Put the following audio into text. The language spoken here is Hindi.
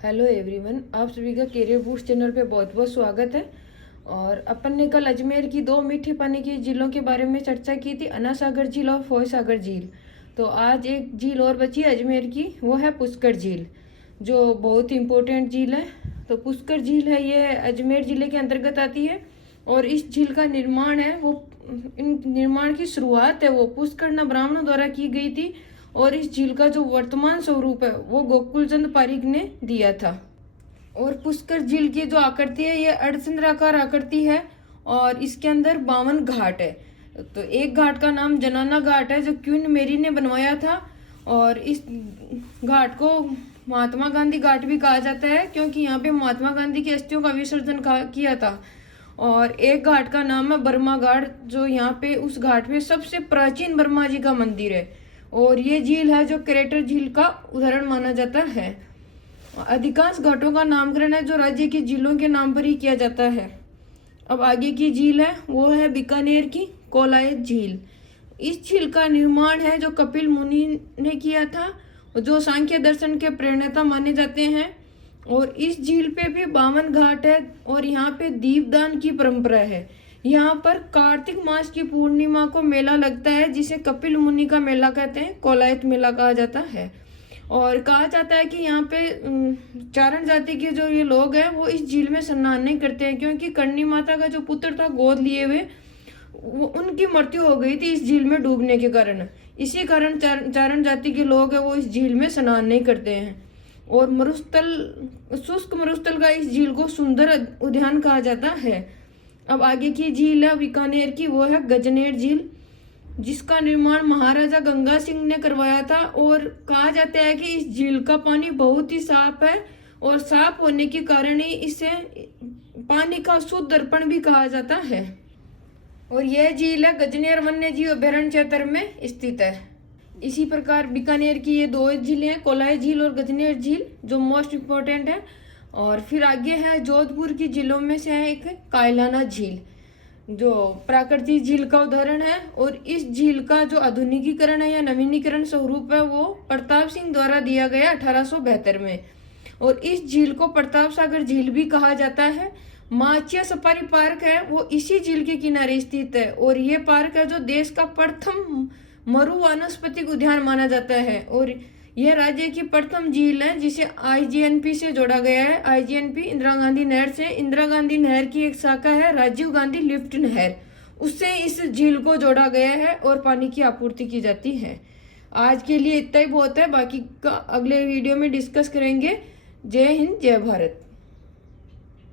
हेलो एवरीवन, आप सभी का कैरियर बूस्ट चैनल पे बहुत बहुत स्वागत है। और अपन ने कल अजमेर की दो मीठे पानी की झीलों के बारे में चर्चा की थी, अन्ना सागर झील और फोय सागर झील। तो आज एक झील और बची है अजमेर की, वो है पुष्कर झील, जो बहुत ही इम्पोर्टेंट झील है। तो पुष्कर झील है, ये अजमेर ज़िले के अंतर्गत आती है। और इस झील का निर्माण है वो इन निर्माण की शुरुआत है वो पुष्कर ब्राह्मणों द्वारा की गई थी। और इस झील का जो वर्तमान स्वरूप है वो गोकुलचंद पारीक ने दिया था। और पुष्कर झील की जो आकृति है ये अर्धचंद्राकार आकृति है और इसके अंदर 52 घाट है। तो एक घाट का नाम जनाना घाट है जो क्वीन मेरी ने बनवाया था। और इस घाट को महात्मा गांधी घाट भी कहा जाता है क्योंकि यहाँ पे महात्मा गांधी की अस्थियों का विसर्जन किया था। और एक घाट का नाम है बर्मा घाट, जो यहाँ पे उस घाट पे सबसे प्राचीन ब्रह्मा जी का मंदिर है। और ये झील है जो क्रेटर झील का उदाहरण माना जाता है। अधिकांश घाटों का नामकरण है जो राज्य की झीलों के नाम पर ही किया जाता है। अब आगे की झील है वो है बीकानेर की कोलायत झील। इस झील का निर्माण है जो कपिल मुनि ने किया था, जो सांख्य दर्शन के प्रणेता माने जाते हैं। और इस झील पे भी 52 घाट है और यहाँ पे दीपदान की परंपरा है। यहाँ पर कार्तिक मास की पूर्णिमा को मेला लगता है जिसे कपिल मुनि का मेला कहते हैं, कोलायत मेला कहा जाता है। और कहा जाता है कि यहाँ पे चारण जाति के जो ये लोग हैं वो इस झील में स्नान नहीं करते हैं क्योंकि कर्णी माता का जो पुत्र था गोद लिए हुए, वो उनकी मृत्यु हो गई थी इस झील में डूबने के कारण। इसी कारण चारण जाति के लोग हैं वो इस झील में स्नान नहीं करते हैं। और शुष्क मरुस्थल का इस झील को सुंदर उद्यान कहा जाता है। अब आगे की झील है बीकानेर की, वो है गजनेर झील, जिसका निर्माण महाराजा गंगा सिंह ने करवाया था। और कहा जाता है कि इस झील का पानी बहुत ही साफ है और साफ होने के कारण ही इसे पानी का शुद्ध दर्पण भी कहा जाता है। और यह झील है गजनेर वन्य जीव अभ्यारण्य क्षेत्र में स्थित है। इसी प्रकार बीकानेर की ये दो झीलें हैं, कोलायत झील और गजनेर झील, जो मोस्ट इम्पोर्टेंट है। और फिर आगे है जोधपुर की झीलों में से है एक कायलाना झील, जो प्राकृतिक झील का उदाहरण है। और इस झील का जो आधुनिकीकरण है या नवीनीकरण स्वरूप है वो प्रताप सिंह द्वारा दिया गया 1872 में। और इस झील को प्रताप सागर झील भी कहा जाता है। माचिया सफारी पार्क है वो इसी झील के किनारे स्थित है। और ये पार्क है जो देश का प्रथम मरु वानस्पतिक उद्यान माना जाता है। और यह राज्य की प्रथम झील है जिसे आईजीएनपी से जोड़ा गया है। आईजीएनपी इंदिरा गांधी नहर से, इंदिरा गांधी नहर की एक शाखा है राजीव गांधी लिफ्ट नहर, उससे इस झील को जोड़ा गया है और पानी की आपूर्ति की जाती है। आज के लिए इतना ही बहुत है, बाकी का अगले वीडियो में डिस्कस करेंगे। जय हिंद, जय भारत।